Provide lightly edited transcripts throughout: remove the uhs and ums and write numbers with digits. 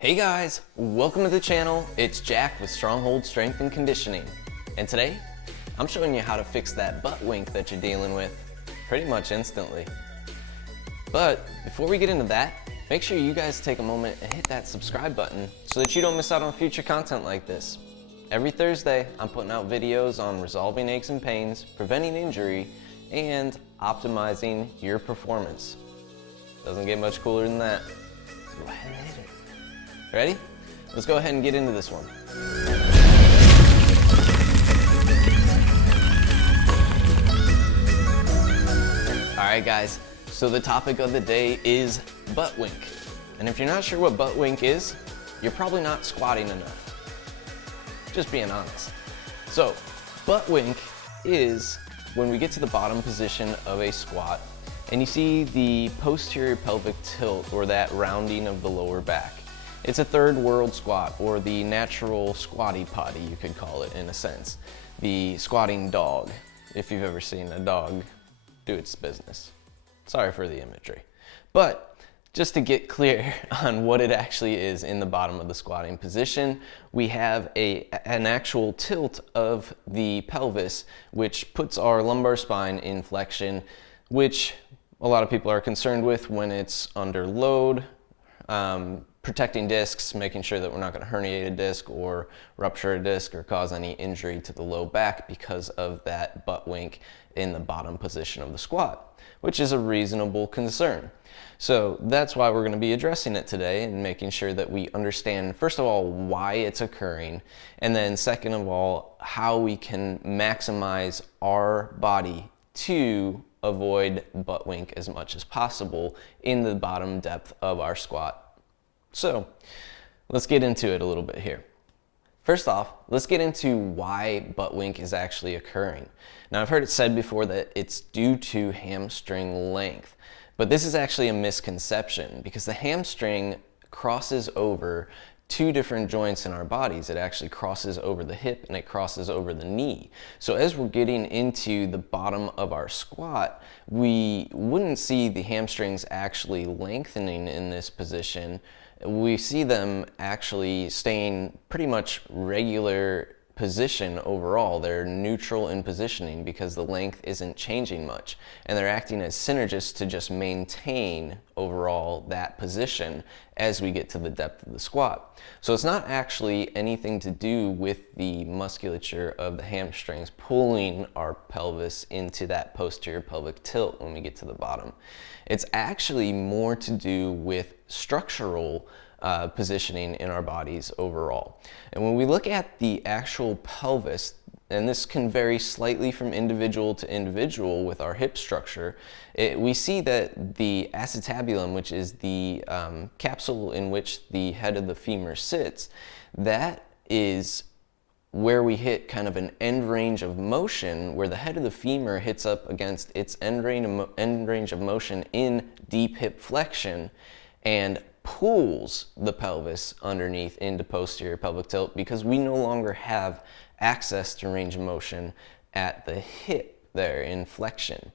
Hey guys, welcome to the channel. It's Jack with Stronghold Strength and Conditioning. And today, I'm showing you how to fix that butt wink that you're dealing with pretty much instantly. But before we get into that, make sure you guys take a moment and hit that subscribe button so that you don't miss out on future content like this. Every Thursday, I'm putting out videos on resolving aches and pains, preventing injury, and optimizing your performance. Doesn't get much cooler than that. So go ahead and hit it. Ready? Let's go ahead and get into this one. Alright guys, so the topic of the day is butt wink. And if you're not sure what butt wink is, you're probably not squatting enough. Just being honest. So, butt wink is when we get to the bottom position of a squat and you see the posterior pelvic tilt, or that rounding of the lower back. It's a third world squat, or the natural squatty potty, you could call it in a sense. The squatting dog, if you've ever seen a dog do its business. Sorry for the imagery. But just to get clear on what it actually is in the bottom of the squatting position, we have an actual tilt of the pelvis, which puts our lumbar spine in flexion, which a lot of people are concerned with when it's under load, protecting discs, making sure that we're not going to herniate a disc or rupture a disc or cause any injury to the low back because of that butt wink in the bottom position of the squat, which is a reasonable concern. So that's why we're going to be addressing it today and making sure that we understand, first of all, why it's occurring, and then second of all, how we can maximize our body to avoid butt wink as much as possible in the bottom depth of our squat. So let's get into it a little bit here. First off, let's get into why butt wink is actually occurring. Now, I've heard it said before that it's due to hamstring length, but this is actually a misconception because the hamstring crosses over two different joints in our bodies. It actually crosses over the hip and it crosses over the knee. So as we're getting into the bottom of our squat, we wouldn't see the hamstrings actually lengthening in this position. We see them actually staying pretty much regular position overall. They're neutral in positioning because the length isn't changing much, and they're acting as synergists to just maintain overall that position as we get to the depth of the squat. So it's not actually anything to do with the musculature of the hamstrings pulling our pelvis into that posterior pelvic tilt when we get to the bottom. It's actually more to do with structural positioning in our bodies overall. And when we look at the actual pelvis, and this can vary slightly from individual to individual with our hip structure, we see that the acetabulum, which is the capsule in which the head of the femur sits, that is where we hit kind of an end range of motion, where the head of the femur hits up against its end range of motion in deep hip flexion and pulls the pelvis underneath into posterior pelvic tilt, because we no longer have access to range of motion at the hip there in flexion.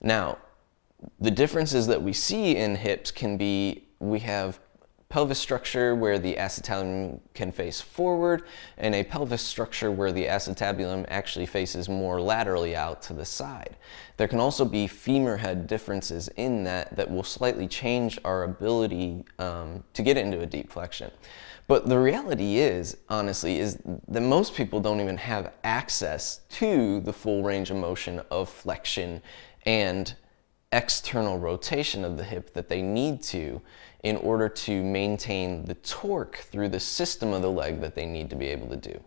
Now, the differences that we see in hips can be, we have pelvis structure where the acetabulum can face forward, and a pelvis structure where the acetabulum actually faces more laterally out to the side. There can also be femur head differences in that will slightly change our ability to get into a deep flexion. But the reality is, honestly, is that most people don't even have access to the full range of motion of flexion and external rotation of the hip that they need to in order to maintain the torque through the system of the leg that they need to be able to do.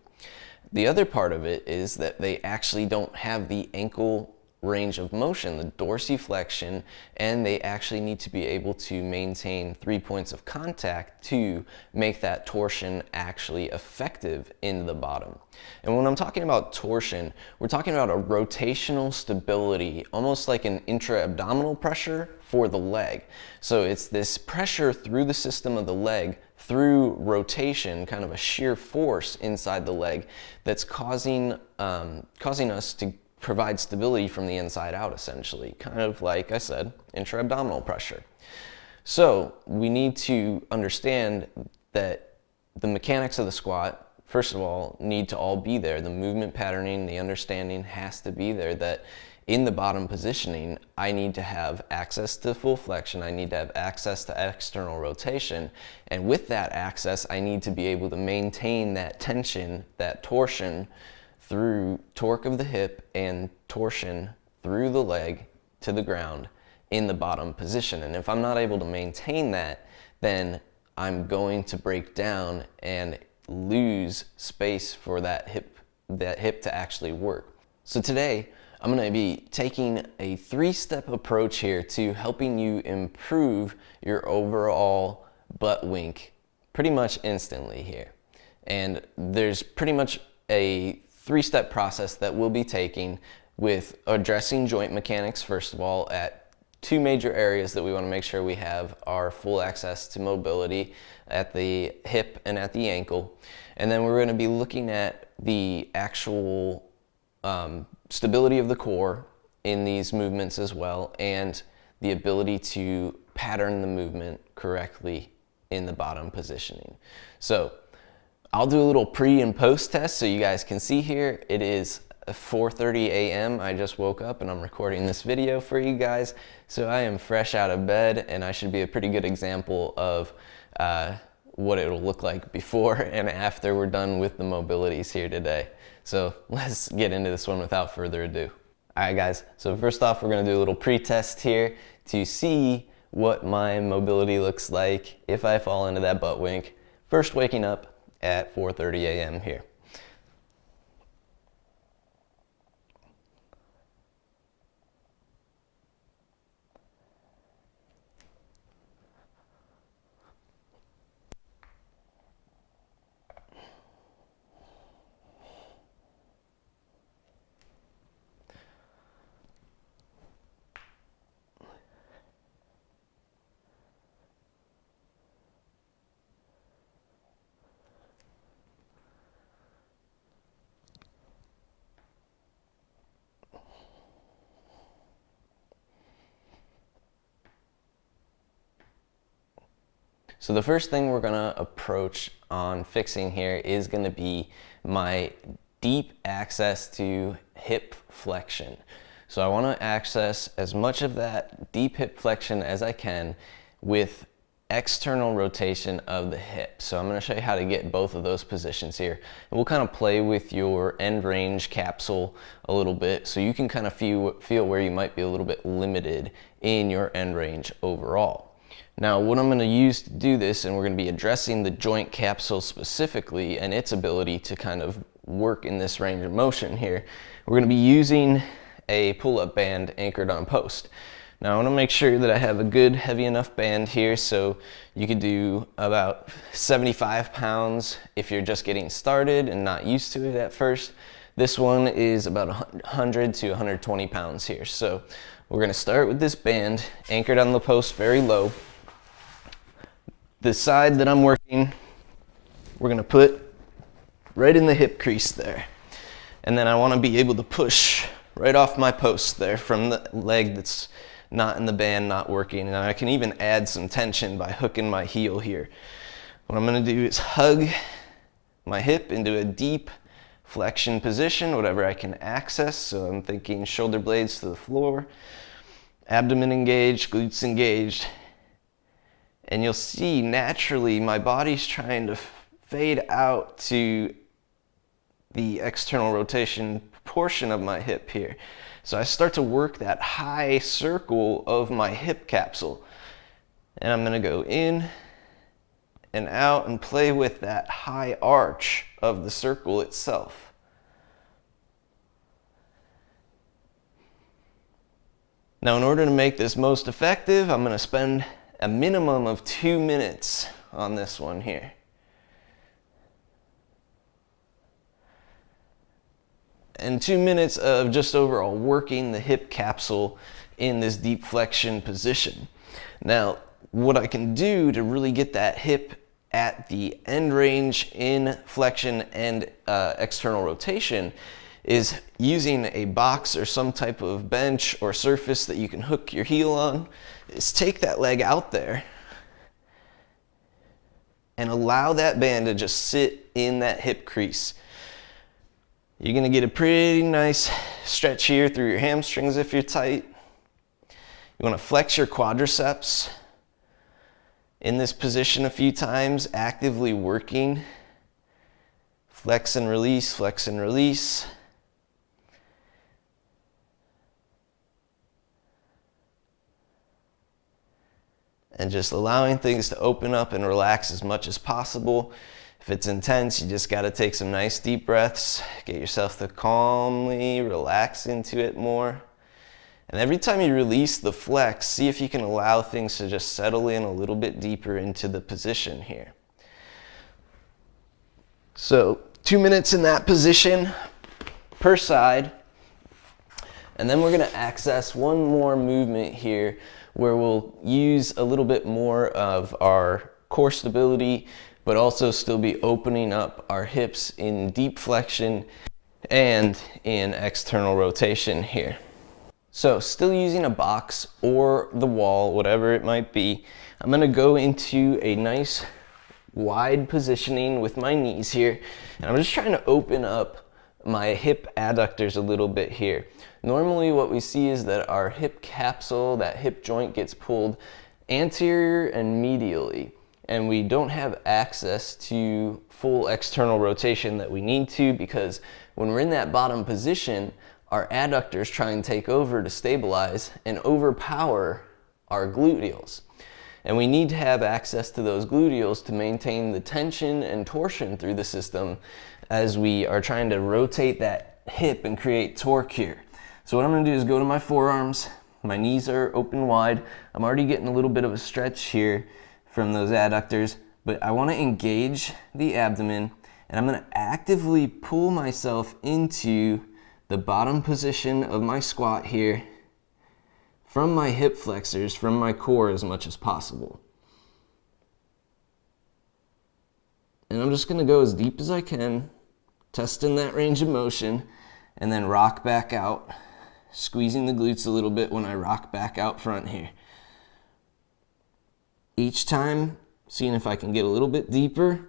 The other part of it is that they actually don't have the ankle range of motion, the dorsiflexion, and they actually need to be able to maintain 3 points of contact to make that torsion actually effective in the bottom. And when I'm talking about torsion, we're talking about a rotational stability, almost like an intra-abdominal pressure for the leg. So it's this pressure through the system of the leg through rotation, kind of a shear force inside the leg that's causing us to provide stability from the inside out, essentially, kind of like I said, intra-abdominal pressure. So we need to understand that the mechanics of the squat, first of all, need to all be there. The movement patterning, the understanding has to be there that in the bottom positioning, I need to have access to full flexion, I need to have access to external rotation, and with that access, I need to be able to maintain that tension, that torsion, through torque of the hip and torsion through the leg to the ground in the bottom position. And if I'm not able to maintain that, then I'm going to break down and lose space for that hip to actually work. So today, I'm going to be taking a 3-step approach here to helping you improve your overall butt wink pretty much instantly here. And there's pretty much a 3-step process that we'll be taking with addressing joint mechanics, first of all, at 2 major areas that we want to make sure we have our full access to mobility at the hip and at the ankle. And then we're going to be looking at the actual stability of the core in these movements as well, and the ability to pattern the movement correctly in the bottom positioning. So I'll do a little pre and post test so you guys can see here. It is 4:30 a.m. I just woke up and I'm recording this video for you guys. So I am fresh out of bed, and I should be a pretty good example of what it'll look like before and after we're done with the mobilities here today. So let's get into this one without further ado. All right, guys, so first off, we're gonna do a little pre-test here to see what my mobility looks like if I fall into that butt wink, first waking up at 4:30 a.m. here. So the first thing we're gonna approach on fixing here is gonna be my deep access to hip flexion. So I wanna access as much of that deep hip flexion as I can with external rotation of the hip. So I'm gonna show you how to get both of those positions here. And we'll kind of play with your end range capsule a little bit so you can kind of feel where you might be a little bit limited in your end range overall. Now, what I'm going to use to do this, and we're going to be addressing the joint capsule specifically and its ability to kind of work in this range of motion here, we're going to be using a pull-up band anchored on post. Now, I want to make sure that I have a good heavy enough band here, so you could do about 75 pounds if you're just getting started and not used to it at first. This one is about 100 to 120 pounds here. So we're going to start with this band anchored on the post very low. The side that I'm working, we're gonna put right in the hip crease there. And then I wanna be able to push right off my post there from the leg that's not in the band, not working. And I can even add some tension by hooking my heel here. What I'm gonna do is hug my hip into a deep flexion position, whatever I can access. So I'm thinking shoulder blades to the floor, abdomen engaged, glutes engaged. And you'll see naturally my body's trying to fade out to the external rotation portion of my hip here. So I start to work that high circle of my hip capsule. And I'm gonna go in and out and play with that high arch of the circle itself. Now, in order to make this most effective, I'm gonna spend a minimum of 2 minutes on this one here. And 2 minutes of just overall working the hip capsule in this deep flexion position. Now, what I can do to really get that hip at the end range in flexion and external rotation is using a box or some type of bench or surface that you can hook your heel on, is take that leg out there and allow that band to just sit in that hip crease. You're gonna get a pretty nice stretch here through your hamstrings if you're tight. You wanna flex your quadriceps in this position a few times, actively working. Flex and release, flex and release. And just allowing things to open up and relax as much as possible. If it's intense, you just gotta take some nice deep breaths, get yourself to calmly relax into it more. And every time you release the flex, see if you can allow things to just settle in a little bit deeper into the position here. So 2 minutes in that position per side. And then we're gonna access one more movement here where we'll use a little bit more of our core stability, but also still be opening up our hips in deep flexion and in external rotation here. So still using a box or the wall, whatever it might be, I'm gonna go into a nice wide positioning with my knees here. And I'm just trying to open up my hip adductors a little bit here. Normally what we see is that our hip capsule, that hip joint, gets pulled anterior and medially, and we don't have access to full external rotation that we need to, because when we're in that bottom position, our adductors try and take over to stabilize and overpower our gluteals. And we need to have access to those gluteals to maintain the tension and torsion through the system as we are trying to rotate that hip and create torque here. So what I'm gonna do is go to my forearms, my knees are open wide. I'm already getting a little bit of a stretch here from those adductors, but I wanna engage the abdomen, and I'm gonna actively pull myself into the bottom position of my squat here from my hip flexors, from my core as much as possible. And I'm just gonna go as deep as I can, testing that range of motion, and then rock back out, squeezing the glutes a little bit when I rock back out front here. Each time, seeing if I can get a little bit deeper.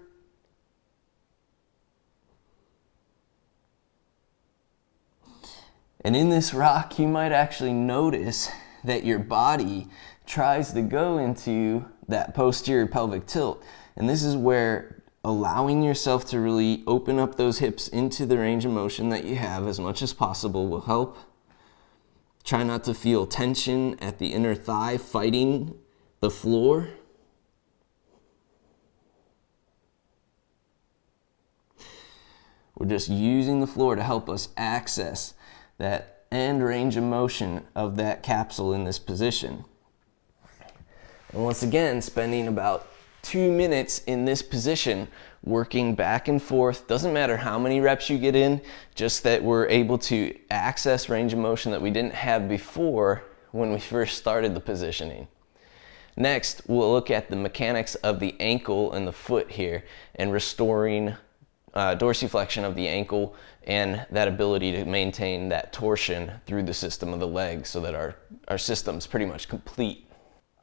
And in this rock, you might actually notice that your body tries to go into that posterior pelvic tilt. And this is where allowing yourself to really open up those hips into the range of motion that you have as much as possible will help. Try not to feel tension at the inner thigh fighting the floor. We're just using the floor to help us access that end range of motion of that capsule in this position. And once again, spending about 2 minutes in this position, working back and forth. Doesn't matter how many reps you get in, just that we're able to access range of motion that we didn't have before when we first started the positioning. Next, we'll look at the mechanics of the ankle and the foot here, and restoring dorsiflexion of the ankle and that ability to maintain that torsion through the system of the leg so that our system's pretty much complete.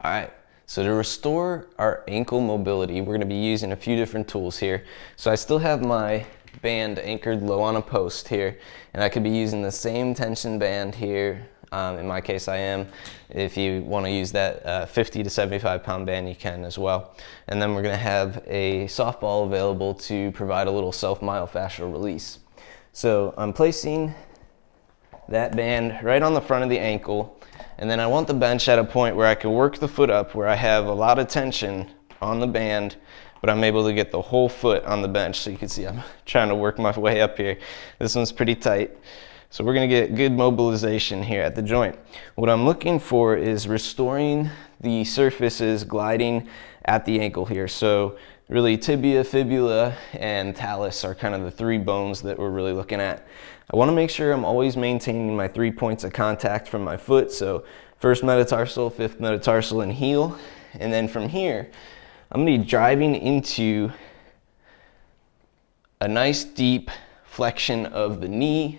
All right. So to restore our ankle mobility, we're gonna be using a few different tools here. So I still have my band anchored low on a post here, and I could be using the same tension band here. In my case, I am. If you wanna use that 50 to 75 pound band, you can as well. And then we're gonna have a softball available to provide a little self-myofascial release. So I'm placing that band right on the front of the ankle, and then I want the bench at a point where I can work the foot up, where I have a lot of tension on the band, but I'm able to get the whole foot on the bench. So you can see I'm trying to work my way up here. This one's pretty tight. So we're gonna get good mobilization here at the joint. What I'm looking for is restoring the surfaces gliding at the ankle here. So really tibia, fibula, and talus are kind of the 3 bones that we're really looking at. I want to make sure I'm always maintaining my 3 points of contact from my foot. So first metatarsal, fifth metatarsal, and heel. And then from here, I'm going to be driving into a nice deep flexion of the knee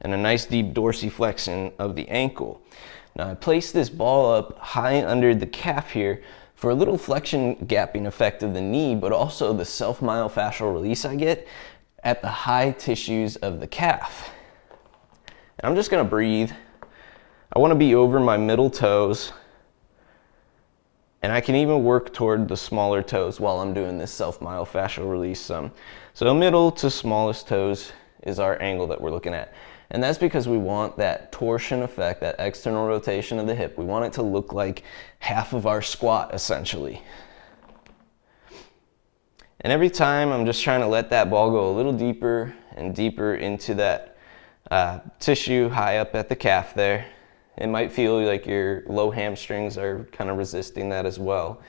and a nice deep dorsiflexion of the ankle. Now I place this ball up high under the calf here for a little flexion gapping effect of the knee, but also the self-myofascial release I get at the high tissues of the calf. And I'm just gonna breathe. I wanna be over my middle toes, and I can even work toward the smaller toes while I'm doing this self-myofascial release some. So middle to smallest toes is our angle that we're looking at. And that's because we want that torsion effect, that external rotation of the hip. We want it to look like half of our squat, essentially. And every time I'm just trying to let that ball go a little deeper and deeper into that tissue high up at the calf there. It might feel like your low hamstrings are kind of resisting that as well.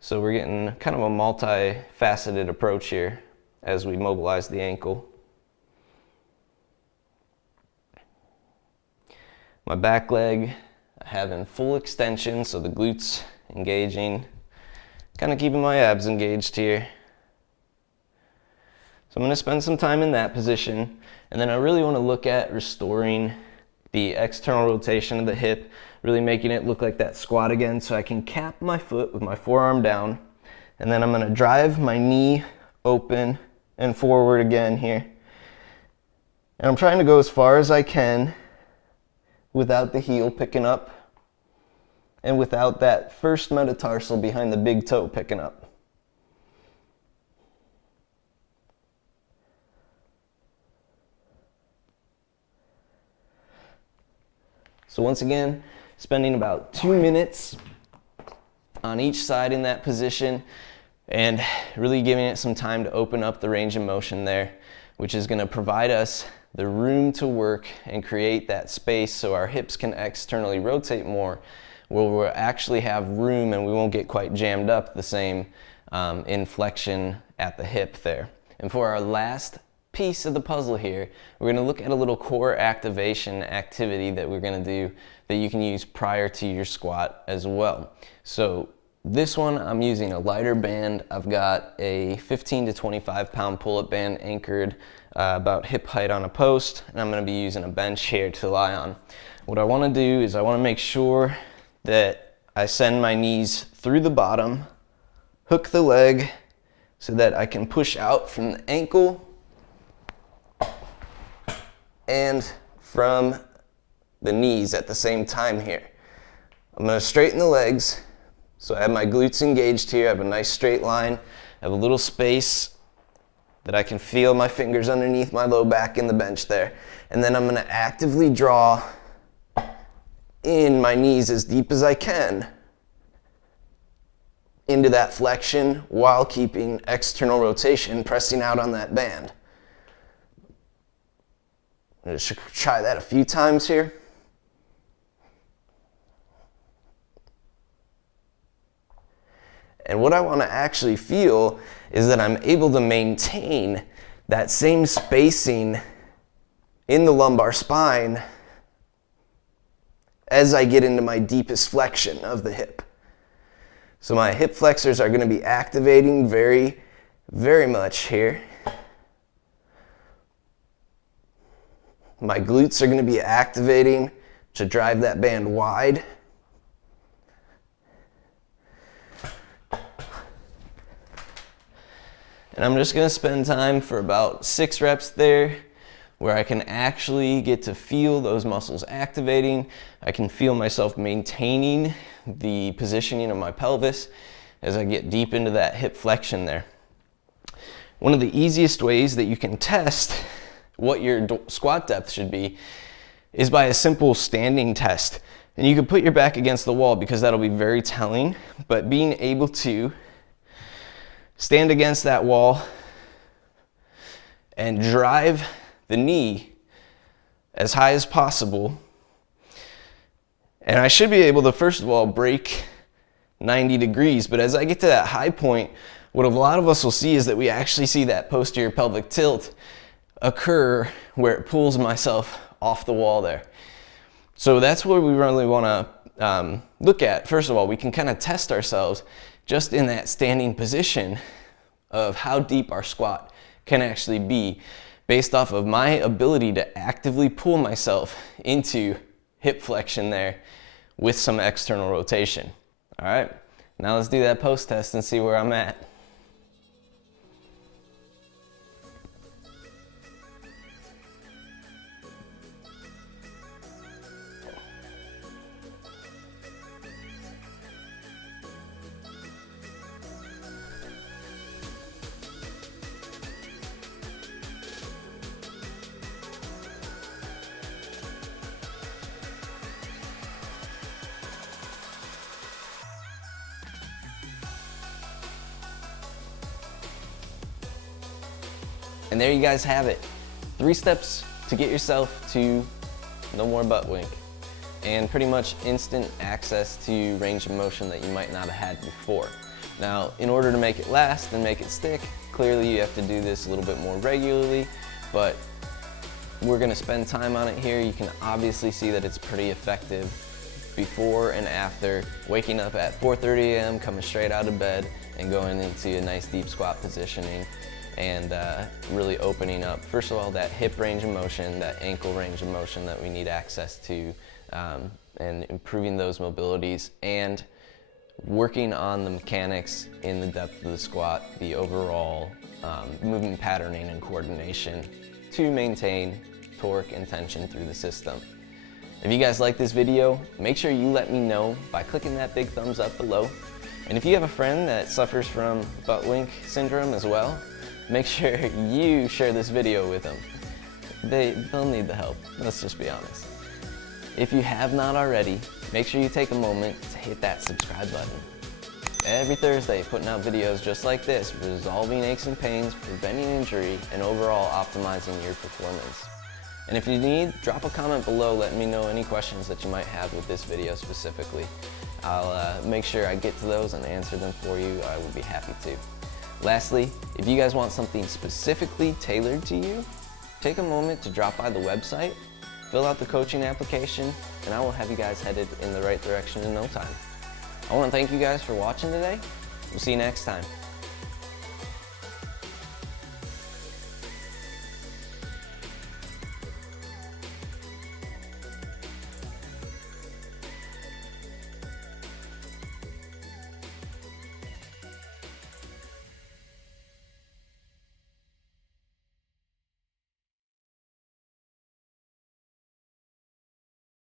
So we're getting kind of a multifaceted approach here as we mobilize the ankle. My back leg, I have in full extension, so the glutes engaging, kind of keeping my abs engaged here. So I'm going to spend some time in that position, and then I really want to look at restoring the external rotation of the hip, really making it look like that squat again, so I can cap my foot with my forearm down, and then I'm going to drive my knee open and forward again here. And I'm trying to go as far as I can without the heel picking up and without that first metatarsal behind the big toe picking up. So once again, spending about 2 minutes on each side in that position and really giving it some time to open up the range of motion there, which is going to provide us the room to work and create that space so our hips can externally rotate more, where we'll actually have room and we won't get quite jammed up the same in flexion at the hip there. And for our last piece of the puzzle here, we're going to look at a little core activation activity that we're going to do that you can use prior to your squat as well. So this one, I'm using a lighter band. I've got a 15 to 25 pound pull-up band anchored about hip height on a post, and I'm going to be using a bench here to lie on. What I want to do is I want to make sure that I send my knees through the bottom, hook the leg so that I can push out from the ankle and from the knees at the same time here. I'm going to straighten the legs, so I have my glutes engaged here. I have a nice straight line. I have a little space that I can feel my fingers underneath my low back in the bench there. And then I'm going to actively draw in my knees as deep as I can into that flexion while keeping external rotation, pressing out on that band. I'm going to try that a few times here. And what I want to actually feel is that I'm able to maintain that same spacing in the lumbar spine as I get into my deepest flexion of the hip. So my hip flexors are going to be activating very, very much here. My glutes are going to be activating to drive that band wide. And I'm just going to spend time for about 6 reps there where I can actually get to feel those muscles activating. I can feel myself maintaining the positioning of my pelvis as I get deep into that hip flexion there. One of the easiest ways that you can test what your squat depth should be is by a simple standing test. And you can put your back against the wall because that'll be very telling, but being able to stand against that wall and drive the knee as high as possible. And I should be able to, first of all, break 90 degrees. But as I get to that high point, what a lot of us will see is that we actually see that posterior pelvic tilt occur where it pulls myself off the wall there. So that's what we really want to look at. First of all, we can kind of test ourselves just in that standing position of how deep our squat can actually be based off of my ability to actively pull myself into hip flexion there with some external rotation. All right, Now let's do that post test and see where I'm at. And there you guys have it. 3 steps to get yourself to no more butt wink. And pretty much instant access to range of motion that you might not have had before. Now, in order to make it last and make it stick, clearly you have to do this a little bit more regularly, but we're gonna spend time on it here. You can obviously see that it's pretty effective before and after waking up at 4:30 a.m., coming straight out of bed and going into a nice deep squat positioning and really opening up, first of all, that hip range of motion, that ankle range of motion that we need access to, and improving those mobilities, and working on the mechanics in the depth of the squat, the overall movement patterning and coordination to maintain torque and tension through the system. If you guys like this video, make sure you let me know by clicking that big thumbs up below. And if you have a friend that suffers from butt wink syndrome as well, make sure you share this video with them. They'll need the help, let's just be honest. If you have not already, make sure you take a moment to hit that subscribe button. Every Thursday, putting out videos just like this, resolving aches and pains, preventing injury, and overall optimizing your performance. And if you need, drop a comment below letting me know any questions that you might have with this video specifically. I'll make sure I get to those and answer them for you. I would be happy to. Lastly, if you guys want something specifically tailored to you, take a moment to drop by the website, fill out the coaching application, and I will have you guys headed in the right direction in no time. I want to thank you guys for watching today. We'll see you next time.